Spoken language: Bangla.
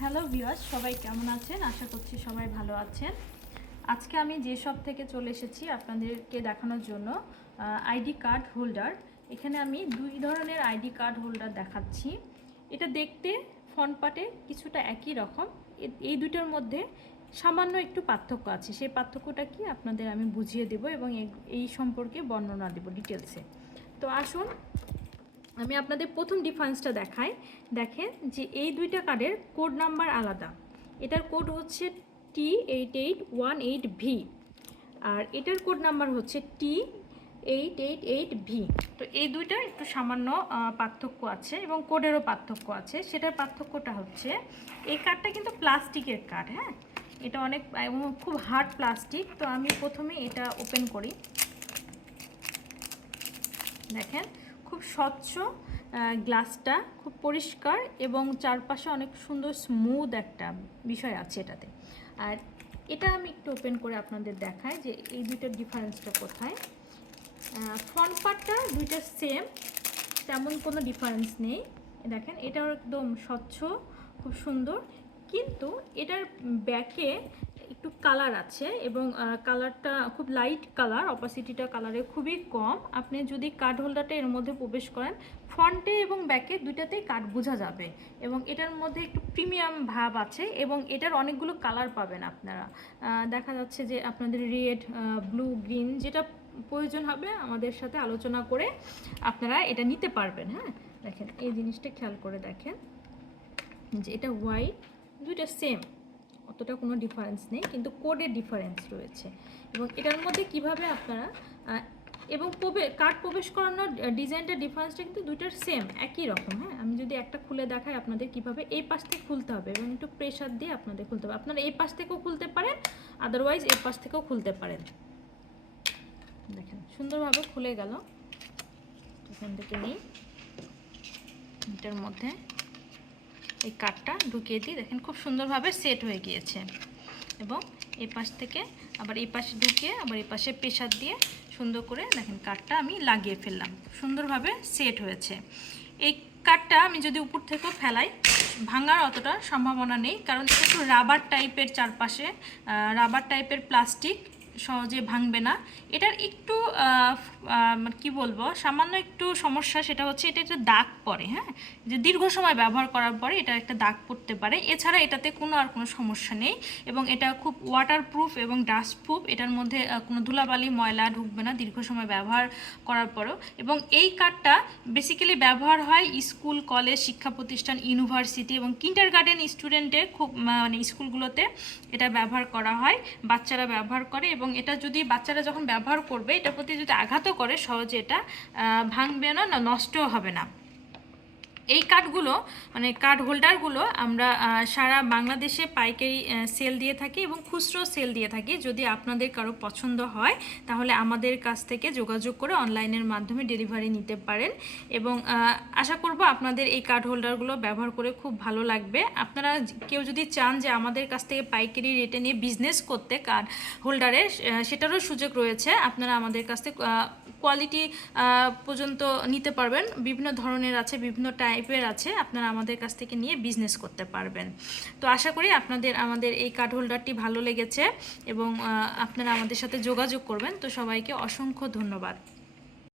হ্যালো ভিউয়ার্স, সবাই কেমন আছেন? আশা করছি সবাই ভালো আছেন। আজকে আমি যে সব থেকে চলে এসেছি আপনাদেরকে দেখানোর জন্য আইডি কার্ড হোল্ডার। এখানে আমি দুই ধরনের আইডি কার্ড হোল্ডার দেখাচ্ছি। এটা দেখতে, ফ্রন্ট পার্টে কিছুটা একই রকম। এই দুটোর মধ্যে সামান্য একটু পার্থক্য আছে। সেই পার্থক্যটা কি আপনাদের আমি বুঝিয়ে দেব এবং এই সম্পর্কে বর্ণনা দেব ডিটেলসে। তো আসুন আমি আপনাদের প্রথম ডিফারেন্সটা দেখাই। দেখেন যে এই দুইটা কার্ডের কোড নাম্বার আলাদা। এটার কোড হচ্ছে T eight eight one eight V আর এটার কোড নাম্বার হচ্ছে T eight eight eight V তো এই দুইটার একটু সামান্য পার্থক্য আছে এবং কোডেরও পার্থক্য আছে। সেটার পার্থক্যটা হচ্ছে, এই কার্ডটা কিন্তু প্লাস্টিকের কার্ড হ্যাঁ? এটা অনেক খুব হার্ড প্লাস্টিক তো আমি প্রথমে এটা ওপেন করি। দেখেন খুব স্বচ্ছ গ্লাসটা খুব পরিষ্কার এবং চারপাশে অনেক সুন্দর স্মুথ একটা বিষয় আছে এটাতে। আর এটা আমি একটু ওপেন করে আপনাদের দেখাই যে এই দুইটার ডিফারেন্সটা কোথায়। ফ্রন্ট পার্টটা দুইটা সেম তেমন কোনো ডিফারেন্স নেই। দেখেন, এটাও একদম স্বচ্ছ, খুব সুন্দর। কিন্তু এটার ব্যাকে একটু কালার আছে এবং কালারটা খুব লাইট কালার অপাসিটিটা কালারে খুবই কম। আপনি যদি কার্ড হোল্ডারটা এর মধ্যে প্রবেশ করেন ফ্রন্টে এবং ব্যাকে দুইটাতেই কার্ড বোঝা যাবে এবং এটার মধ্যে একটু প্রিমিয়াম ভাব আছে এবং এটার অনেকগুলো কালার পাবেন আপনারা। দেখা যাচ্ছে যে আপনাদের রেড ব্লু গ্রিন যেটা প্রয়োজন হবে আমাদের সাথে আলোচনা করে আপনারা এটা নিতে পারবেন হ্যাঁ? দেখেন, এই জিনিসটা খেয়াল করে দেখেন যে এটা হোয়াইট দুইটা সেম অতটা কোনো ডিফারেন্স নেই, কিন্তু কোডের ডিফারেন্স রয়েছে। এবং এটার মধ্যে কীভাবে আপনারা এবং প্রবে কার্ড প্রবেশ করানোর ডিজাইনটা ডিফারেন্সটা কিন্তু দুইটার সেম একই রকম হ্যাঁ? আমি যদি একটা খুলে দেখাই আপনাদের কীভাবে এই পাশ থেকে খুলতে হবে, এবং একটু প্রেশার দিয়ে আপনাদের খুলতে হবে। আপনারা এই পাশ থেকেও খুলতে পারেন আদারওয়াইজ এই পাশ থেকেও খুলতে পারেন। দেখেন, সুন্দরভাবে খুলে গেল। এখান থেকে নিই। এটার মধ্যে এই কাঠটা ঢুকিয়ে দিই। দেখেন খুব সুন্দরভাবে সেট হয়ে গিয়েছে। এবং এই পাশ থেকে আবার এই পাশে ঢুকিয়ে আবার এই পাশে প্রেশার দিয়ে সুন্দর করে দেখেন কাঠটা আমি লাগিয়ে ফেললাম। সুন্দরভাবে সেট হয়েছে। এই কাঠটা আমি যদি উপর থেকেও ফেলাই, ভাঙার অতটা সম্ভাবনা নেই। কারণ একটু রাবার টাইপের চারপাশে রাবার টাইপের প্লাস্টিক সহজে ভাঙবে না। এটার একটু মানে কি বলব, সামান্য একটু সমস্যা সেটা হচ্ছে এটা একটা দাগ পড়ে হ্যাঁ? যে দীর্ঘ সময় ব্যবহার করার পরে এটা একটা দাগ পড়তে পারে। এছাড়া এটাতে কোনো আর কোনো সমস্যা নেই এবং এটা খুব ওয়াটার প্রুফ এবং ডাস্ট প্রুফ এটার মধ্যে কোনো ধুলাবালি, ময়লা ঢুকবে না দীর্ঘ সময় ব্যবহার করার পরও। এবং এই কার্ডটা বেসিক্যালি ব্যবহার হয় স্কুল, কলেজ, শিক্ষা প্রতিষ্ঠান ইউনিভার্সিটি এবং কিন্টার গার্ডেন স্টুডেন্টের খুব মানে স্কুলগুলোতে এটা ব্যবহার করা হয়। বাচ্চারা ব্যবহার করে এবং এটা যদি বাচ্চারা যখন ব্যবহার করবে, এটার প্রতি যদি আঘাতও করে, সহজে এটা ভাঙবে না নষ্টও হবে না। এই কার্ডগুলো মানে কার্ড হোল্ডারগুলো আমরা সারা বাংলাদেশে পাইকারি সেল দিয়ে থাকি এবং খুচরো সেল দিয়ে থাকি। যদি আপনাদের কারও পছন্দ হয়, তাহলে আমাদের কাছ থেকে যোগাযোগ করে অনলাইনের মাধ্যমে ডেলিভারি নিতে পারেন। এবং আশা করব আপনাদের এই কার্ড হোল্ডারগুলো ব্যবহার করে খুব ভালো লাগবে। আপনারা কেউ যদি চান যে আমাদের কাছ থেকে পাইকারি রেটে নিয়ে বিজনেস করতে কার্ড হোল্ডারে সেটারও সুযোগ রয়েছে। আপনারা আমাদের কাছ থেকে কোয়ালিটি পর্যন্ত নিতে পারবেন। বিভিন্ন ধরনের আছে, বিভিন্ন টাইপের আছে, আপনারা আমাদের কাছ থেকে নিয়ে বিজনেস করতে পারবেন। তো আশা করি আপনাদের, আমাদের এই কার্ড হোল্ডারটি ভালো লেগেছে এবং আপনারা আমাদের সাথে যোগাযোগ করবেন। তো সবাইকে অসংখ্য ধন্যবাদ।